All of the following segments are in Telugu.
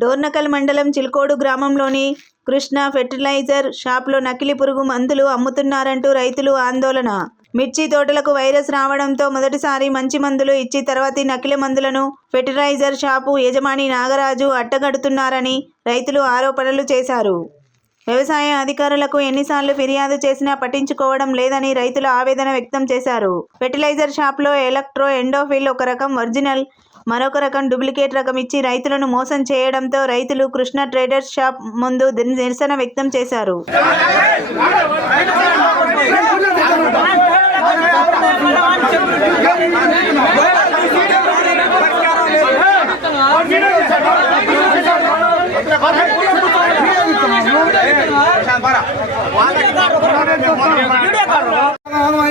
డోర్నకల్ మండలం చిల్కోడు గ్రామంలోని కృష్ణ ఫెర్టిలైజర్ షాప్లో నకిలీ పురుగు మందులు అమ్ముతున్నారంటూ రైతులు ఆందోళన. మిర్చి తోటలకు వైరస్ రావడంతో మొదటిసారి మంచి మందులు ఇచ్చి తర్వాత నకిలీ మందులను ఫెర్టిలైజర్ షాపు యజమాని నాగరాజు అట్టగడుతున్నారని రైతులు ఆరోపణలు చేశారు. వ్యవసాయ అధికారులకు ఎన్నిసార్లు ఫిర్యాదు చేసినా పట్టించుకోవడం లేదని రైతులు ఆవేదన వ్యక్తం చేశారు. ఫెర్టిలైజర్ షాప్లో ఎలక్ట్రో ఎండోఫిల్ ఒక రకం ఒరిజినల్ మరొక రకం డూప్లికేట్ రకం ఇచ్చి రైతులను మోసం చేయడంతో రైతులు కృష్ణ ట్రేడర్స్ షాప్ ముందు నిరసన వ్యక్తం చేశారు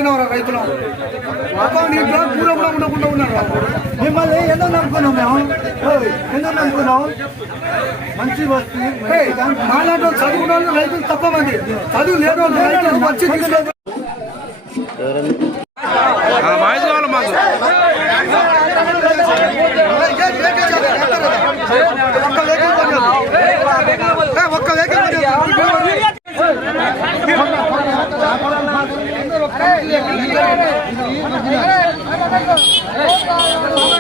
అయినవరా రైతులు పాపం నీ బ్లాక్ దూరంలో ఉండకుండా ఉన్నారు మిమ్మల్ని ఎందుకు నమ్ముకున్నాం మేము ఓయ్, ఎందుకు నమ్ముకున్నాం మంచి వస్తుంది మాలాంటి చదువుకున్న వాళ్ళు రైతులు తక్కువ మంది చదువు లేని వాళ్ళు రైతులు మంచి మాకు ఒక్క వెహికల్ కొనలేదు. ఏ, ఒక్క వెహికల్ కొనలేదు.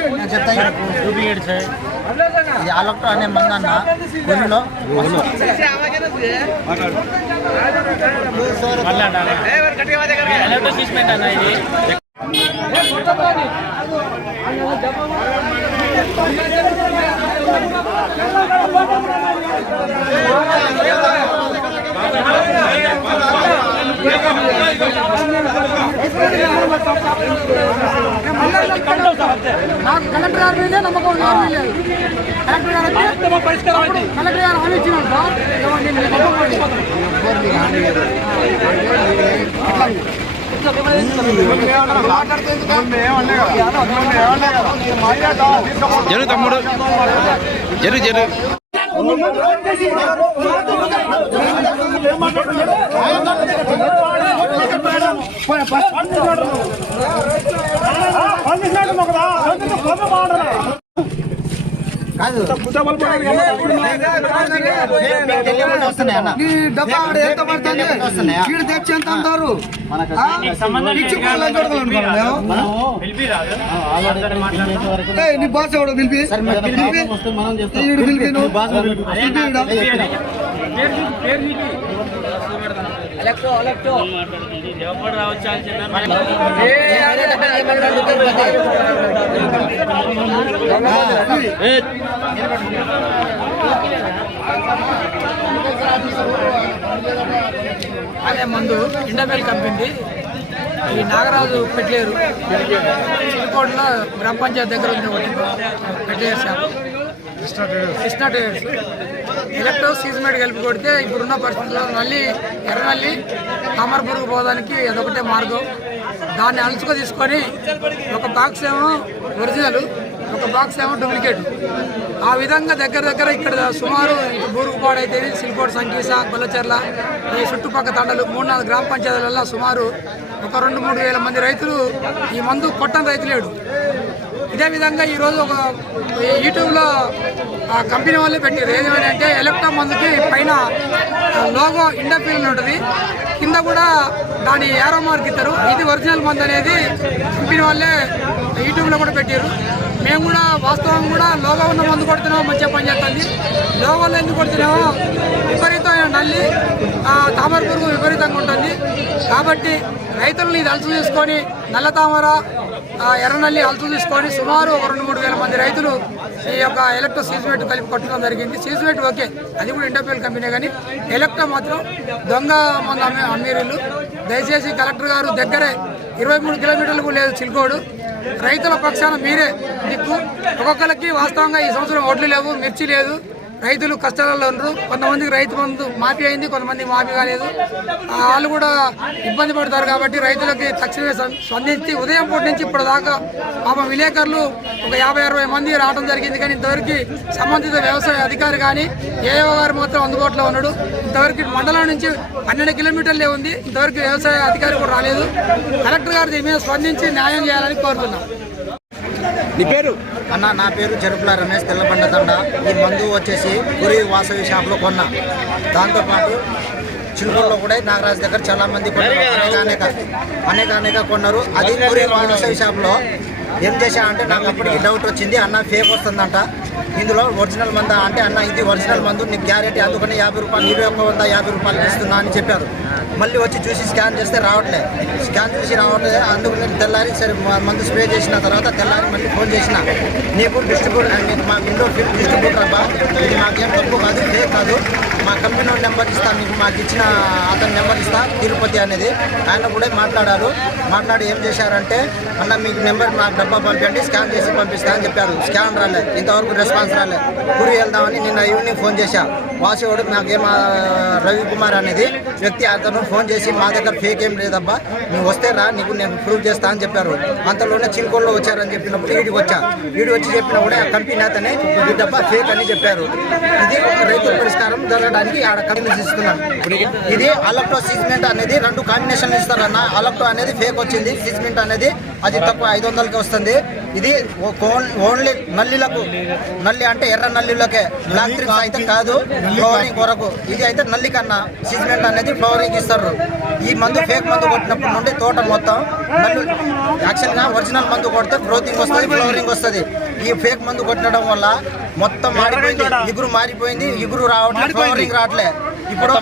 నేను చెప్తాను డూప్లికేట్ అనే మంది అన్న కొన్నిలో నాకు కలెక్టర్ గారి మీదే నమ్మకం ఉంది ఎవరి లేదు. కలెక్టర్ గారు కలెక్టర్ గారు హామీ ఇచ్చినాడు సార్ జరు తమ్ముడు జరు జరు కాదు తెలియకుండా వస్తున్నాయి అన్న నీ డబ్బా ఆడ ఎంత పడుతుంది వస్తున్నాయా? ఈడ తెచ్చి ఎంత అంటారు నీ బాస్ ఎవడో పిలిపి సరే మరి పిలిపి వస్తే మనం చేస్తాం. ఈడు పిలిపి నువ్వు అదే మందు ఇండబెల్ కంపెనీ ఈ నాగరాజు పెట్టలేరు చిరుకోటలో గ్రామ పంచాయతీ దగ్గర ఉంది ఒకటి పెట్టలేరు షాప్ కృష్ణా ట్రేడర్స్ ఎలక్ట్రో సీజ్మేట్ కలిపి కొడితే ఇప్పుడున్న పరిస్థితుల్లో నల్లి ఎర్రనల్లి తామరపురుగు పోవడానికి అదొకటే మార్గం. దాన్ని అలుచుకు తీసుకొని ఒక బాక్స్ ఏమో ఒరిజినల్ ఒక బాక్స్ ఏమో డూప్లికేట్. ఆ విధంగా దగ్గర దగ్గర ఇక్కడ సుమారు ఇటు బూరుగుపాడు అయితే సిల్కోట్ సంకీస గొల్లచెర్ల ఈ చుట్టుపక్కల తండలు మూడు నాలుగు గ్రామ పంచాయతీలలో సుమారు ఒక రెండు మూడు వేల మంది రైతులు ఈ మందు కొట్టని రైతు లేడు. ఇదే విధంగా ఈరోజు ఒక యూట్యూబ్లో ఆ కంపెనీ వాళ్ళే పెట్టారు. ఏదేమైనా అంటే ఎలక్ట్రా మందుకి పైన లోగో ఇండఫీల్ ఉంటుంది. కింద కూడా దాని ఏరో మార్క్ ఇస్తారు. ఇది ఒరిజినల్ మందు అనేది కంపెనీ వాళ్ళే యూట్యూబ్లో కూడా పెట్టారు. మేము కూడా వాస్తవం కూడా లోగో ఉన్న మందు కొడుతున్నామో మంచిగా పనిచేస్తుంది. లోగోలో ఎందుకు కొడుతున్నామో విపరీతమైన నల్లి తామర పురుగు విపరీతంగా ఉంటుంది. కాబట్టి రైతులని ఇది అలసు తీసుకొని నల్ల తామర ఎర్రనల్లి అలసు తీసుకొని సుమారు ఒక రెండు మూడు వేల మంది రైతులు ఈ యొక్క ఎలక్ట్రో సీజ్మెంట్ కలిపి కొట్టడం జరిగింది. సీజ్మెంట్ ఓకే అది కూడా ఇండోపియల్ కంపెనీ కానీ ఎలక్ట్రో మాత్రం దొంగ మంది అమ్మే అమ్మీరులు దయచేసి కలెక్టర్ గారు దగ్గరే ఇరవై మూడు కిలోమీటర్లకు లేదు చిల్కోడు. రైతుల పక్షాన మీరే దిక్కు. ఒక్కొక్కరికి వాస్తవంగా ఈ సంవత్సరం ఓట్లు లేవు మిర్చి లేదు. రైతులు కష్టాలలో ఉన్నారు కొంతమందికి రైతు బంధు మాఫీ అయింది కొంతమంది మాఫీ కాలేదు. వాళ్ళు కూడా ఇబ్బంది పడతారు కాబట్టి రైతులకి తక్షణమే సం- స్పందించి ఉదయం పూట నుంచి ఇప్పుడు దాకా పాపం విలేకరులు ఒక యాభై అరవై మంది రావడం జరిగింది. కానీ ఇంతవరకు సంబంధిత వ్యవసాయ అధికారి కానీ ఏఓ గారు మాత్రం అందుబాటులో ఉన్నాడు. ఇంతవరకు మండలం నుంచి పన్నెండు కిలోమీటర్లే ఉంది. ఇంతవరకు వ్యవసాయ అధికారి కూడా రాలేదు. కలెక్టర్ గారు దీని మీద స్పందించి న్యాయం చేయాలని కోరుతున్నాం. నీ పేరు? అన్న నా పేరు చెరుకుల రమేష్ తెల్లబండ తండ ఈ మందు వచ్చేసి గురి వాసవి షాప్లో కొన్నా. దాంతోపాటు చిలుకల్లో కూడా నాగరాజు దగ్గర చాలా మంది కొన్నారు. అనేక అనేక అనేక కొన్నారు. అది గురి వాసవి షాప్లో ఏం చేశా అంటే నాకు అప్పటికి డౌట్ వచ్చింది. అన్న ఫేక్ వస్తుందంట. ఇందులో ఒరిజినల్ మంద అంటే అన్న ఇది ఒరిజినల్ మందు నీకు గ్యారెంటీ అందుకని యాభై రూపాయలు ఇరవై ఒక్క వంద యాభై రూపాయలు ఇస్తున్నా అని చెప్పారు. మళ్ళీ వచ్చి చూసి స్కాన్ చేస్తే రావట్లే. స్కాన్ చేసి రావట్లేదు అందుకు నేను తెల్లారి సరే మందు స్ప్రే చేసిన తర్వాత తెల్లారి మళ్ళీ ఫోన్ చేసిన. నీకు డిస్ట్రిబ్యూటర్ మా ఇండోర్ ఫిల్మ్ డిస్ట్రిబ్యూటర్ అబ్బా ఇది మాకేం తప్పు కాదు ఫేక్ కాదు. మా కంపెనీ నెంబర్ ఇస్తా మీకు మాకు ఇచ్చిన అతని నెంబర్ ఇస్తా తిరుపతి అనేది. ఆయన కూడా మాట్లాడారు. మాట్లాడి ఏం చేశారంటే అన్న మీకు నెంబర్ నాకు డబ్బా పంపండి స్కాన్ చేసి పంపిస్తా అని చెప్పారు. స్కాన్ రాలేదు ఇంతవరకు రెస్పాన్స్ రాలే. గురి వెళ్దామని నిన్న ఈవినింగ్ ఫోన్ చేశా. వాసేవాడు నాకేమో రవి కుమార్ అనేది వ్యక్తి అతను ఫోన్ చేసి మా దగ్గర ఫేక్ ఏం లేదబ్బా. నువ్వు వస్తే రా నీకు నేను ప్రూవ్ చేస్తా అని చెప్పారు. అంతలోనే చిలుకోళ్ళు వచ్చారని చెప్పినప్పుడు వీడికి వచ్చా. వీడి వచ్చి చెప్పిన కూడా ఆ కంపెనీ అతనే ఈ డబ్బా ఫేక్ అని చెప్పారు. ఇది రైతుల పరిష్కారం జరగడానికి ఆడ కంపెనీ ఇస్తున్నాను ఇది అలక్టో సిజ్మెంట్ అనేది రెండు కాంబినేషన్ ఇస్తారన్న. అలక్టో అనేది ఫేక్ వచ్చింది. సిజ్మెంట్ అనేది అది తక్కువ ఐదు వందలకి వస్తుంది. ఇది ఓన్లీ నల్లిలకు నల్లి అంటే ఎర్ర నల్లిలకే. బ్లాక్ త్రిప్స్ అయితే కాదు ఫ్లవరింగ్ కొరకు. ఇది అయితే నల్లి కన్నా సిజ్మెంట్ అనేది ఫ్లవరింగ్ ఇస్తారు. ఈ మందు ఫేక్ మందు కొట్టినప్పటి నుండి తోట మొత్తం నల్లు యాక్చువల్గా ఒరిజినల్ మందు కొడితే గ్రోతింగ్ వస్తుంది ఫ్లవరింగ్ వస్తుంది. ఈ ఫేక్ మందు కొట్టడం వల్ల మొత్తం మారిపోయింది. ఇగురు మారిపోయింది ఇగురు రావట్లేదు ఫ్లవరింగ్ రావట్లే. ఇప్పుడు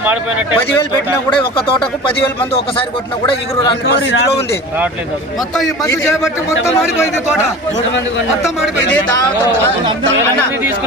పదివేలు పెట్టినా కూడా ఒక తోటకు పదివేల మంది ఒకసారి కొట్టినా కూడా ఇగురు రాని పరిస్థితిలో ఉంది మొత్తం ఈ మందు చేయబట్టి మొత్తం మాడిపోయింది తోట మొత్తం మాడిపోయింది